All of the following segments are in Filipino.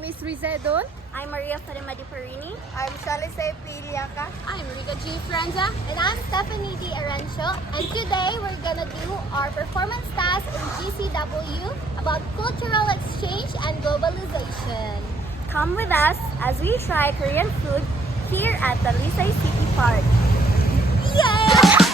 name is Rizedon. I'm Maria Farima Di Perini. I'm Shalice Piliaca. I'm Rica G. Franza. And I'm Stephanie D. Arancio. And today we're gonna do our performance task in GCW about cultural exchange and globalization. Come with us as we try Korean food here at the Lisay City Park. Yay!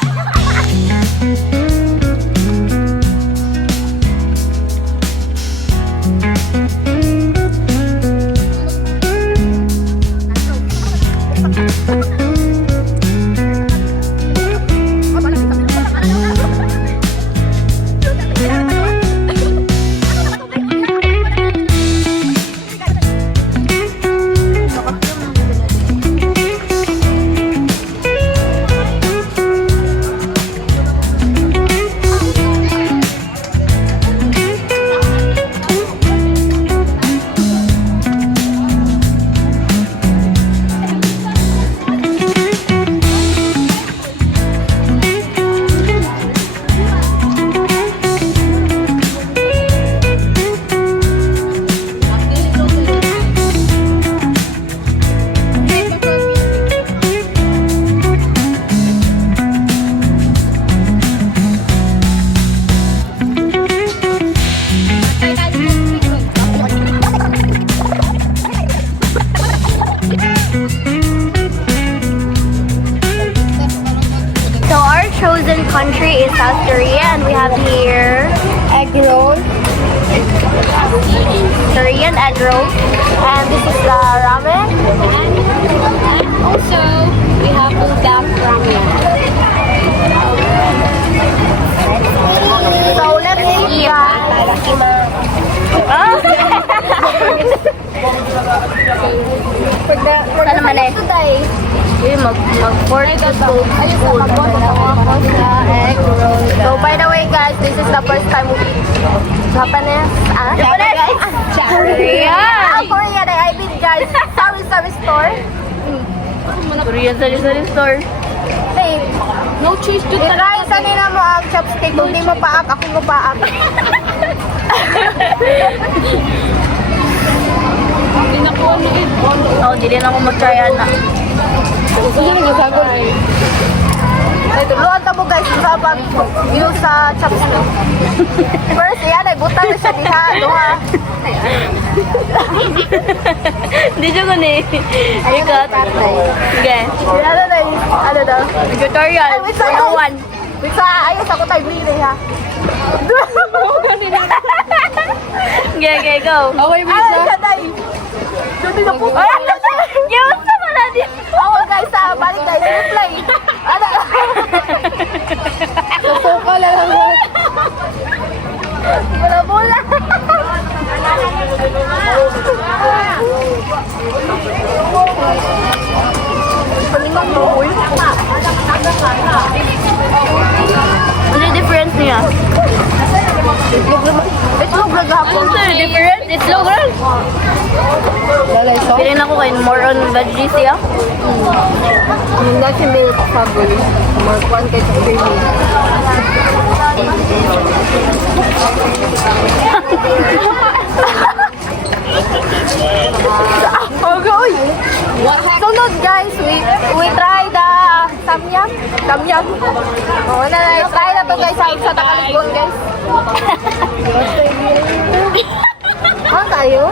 Country is South Korea, and we have here Egg roll. Korean egg roll, and this is the ramen, And also, we have Buldak ramen. so let's eat Ano naman eh? Mag-pork food. Egg roll. So by the way guys, this is the first time we eat Japanese. Japanese? Korean! Korean I mean guys, sari-sari store. Korean sari-sari store. Hey, No choice to try sa nila mo ang chopstick. Kung di mo paak, ako mo paak. Hindi na po ano eh. Oh, di rin ako mag-try na. Ay, tuluan ta mo guys sa pag-use sa chopstick. First, yan ay butan na siya diha. Duha. Hindi siya gani. Ikat. Sige. Ano daw? Tutorial. Ay, wait, sorry. 101. Wait sa ayos ako tayo blili ha. Okay, go. Okay, Ay, kaday. Dito na po. Ay, yun sa pala di. Ako guys, balik guys, replay. Ano? Susuka lang ako. Bola-bola. Paningang mo, uy. Ano yung difference niya? Itlog na gapon. Ano yung difference? It's low, girl. Piling ako kayo more on veggies siya. Hindi si milk sabon. More kwan kay creamy. Okay. Sunod guys, we try the samyang. Samyang. Oh, try na to guys sa Takalibon guys. Ano tayo?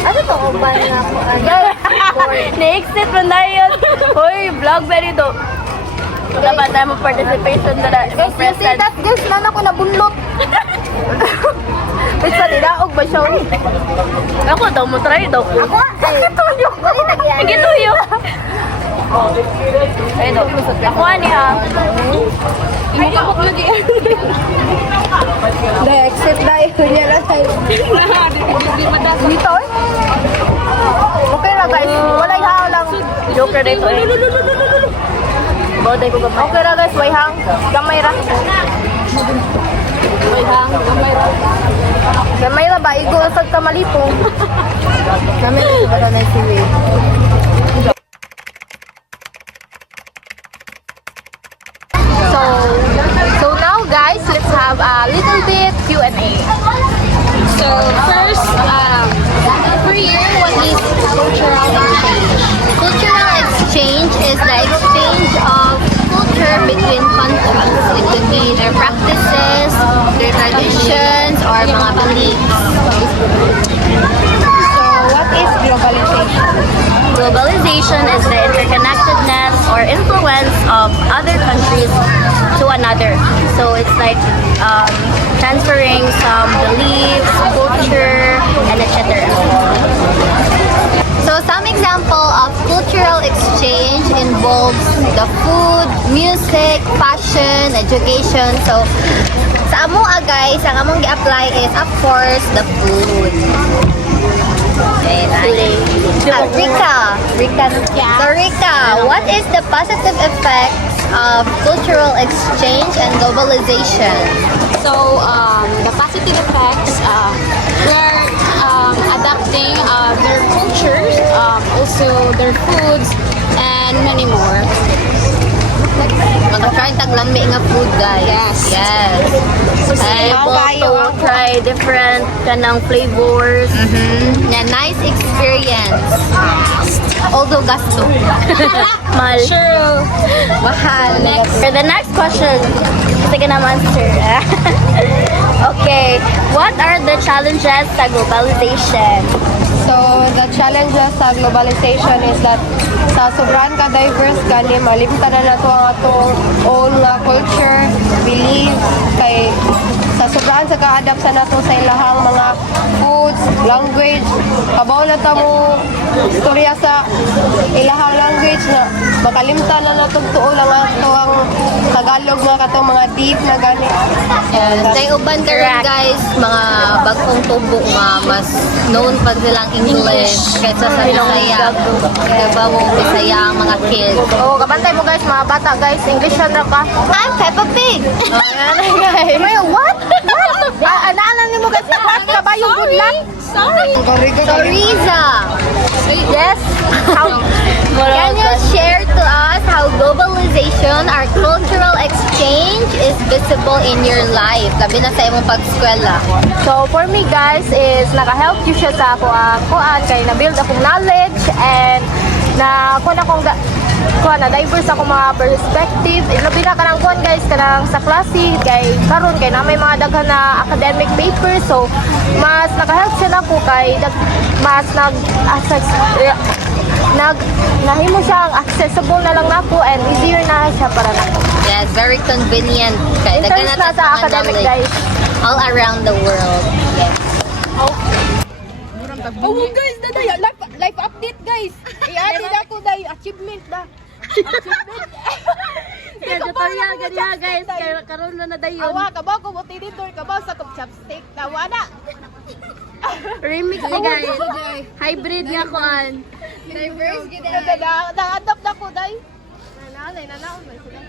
Ano to? Uban na ako. Na-exit mo na yun. Hoy, vlog ba rin to? Dapat tayo mag-participation na Guys, you see that guys, man ako nabunlot. Wait, sa nilaog ba siya? Ako daw mo try daw ko. Ako? Nagituyo. Dali nagyan. Nagituyo. Ay daw. Ako ani ha. Imukabok lagi. exit tayo niya lang tayo. Di madasa. Dito eh. Okay lang guys. Walay hang lang. Joker dito eh. Bauday ko gamay. Okay lang guys. Way hang. Gamay ra. May hang, gamay ra. Gamay ra ba? Igo sa kamalipong. Kami ba na si Wade? So now guys, let's have a little bit Q&A. So, first, our mga beliefs. So, what is globalization? Globalization is the interconnectedness or influence of other countries to another. So it's like transferring some beliefs, culture, and etc. So some example of cultural exchange involves the food, music, fashion, education. So sa amo guys, ang among gi-apply is of course the food. Okay, Rika. So Rika, what is the positive effects of cultural exchange and globalization? So, the positive effects, we're adapting their cultures, also their foods, and many more. Mag-try taglambi nga food, guys. Yes. Able to try different kanang flavors. Na nice experience. Although gasto. Mahal. Sure. Mahal. For the next question, sige naman, sir. Okay, what are the challenges sa globalization? So, the challenges sa globalization is that sa sobrang ka-diverse gani, malimtan na nato ang atong own nga culture, belief, kay sa sobrang sa ka-adapt sa nato sa ilahang mga foods, language, kabaw na ta mo istorya sa ilahang language na makalimtan na nato tuo lang ato ang Tagalog nga katong mga deep na gani. Kay uban karon guys, mga bagong tubo nga mas known pa silang English kaysa sa Bisaya. Diba mo Bisaya ang mga kids. Oh, kabantay mo guys, mga bata guys, English na ka. I'm Peppa Pig! Guys. What? Naalan niyo mo guys, what ka ba yung good luck? Sorry! So Riza, Yes. can you share to us how globalization or cultural exchange is visible in your life? Labi na sa imong pag-eskwela. So for me guys is naka-help you siya sa ako kuan kay na-build akong knowledge and na kuan akong kuan na diverse ako mga perspective. Labi na kanang kuan guys kanang sa klase kay karon kay na may mga daghan na academic papers so mas naka-help siya na ko kay mas nahimo siyang accessible na lang nako and easier na siya para nako. Yes, very convenient. Kay In daghan terms na na sa mga academic knowledge guys. all around the world. Yes. Oh guys, daday life update guys. I-added ako day achievement da. Kaya tutorial ganyan guys, kaya karoon na dayon. Awa ka ba ko buti dito ka ba sa chopstick tawa na. Remix ni guys. Hybrid nga kuan. Diverse gid na-adapt na ko day. Nanay nanaon man sila.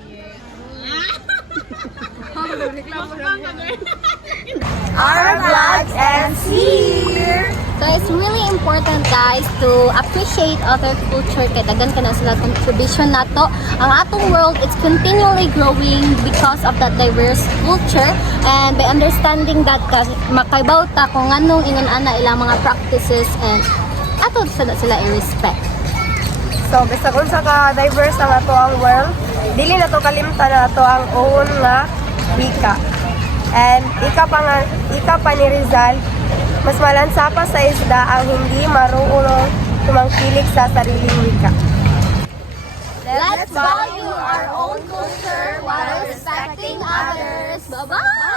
Our vlogs ends here. So it's really important guys to appreciate other culture kay daghan ka na sila contribution nato. Ang atong world is continually growing because of that diverse culture and by understanding that makaibaw ta kung anong ingon ana ilang mga practices and ato sila i-respect. So bisag unsa ka diverse ang ato ang world, dili na to kalimtan na ato ang own nga wika. And ika pa ni Rizal, mas malansa pa sa isda ang hindi marunong tumangkilik sa sariling wika. Let's value our own culture while respecting others. Bye-bye!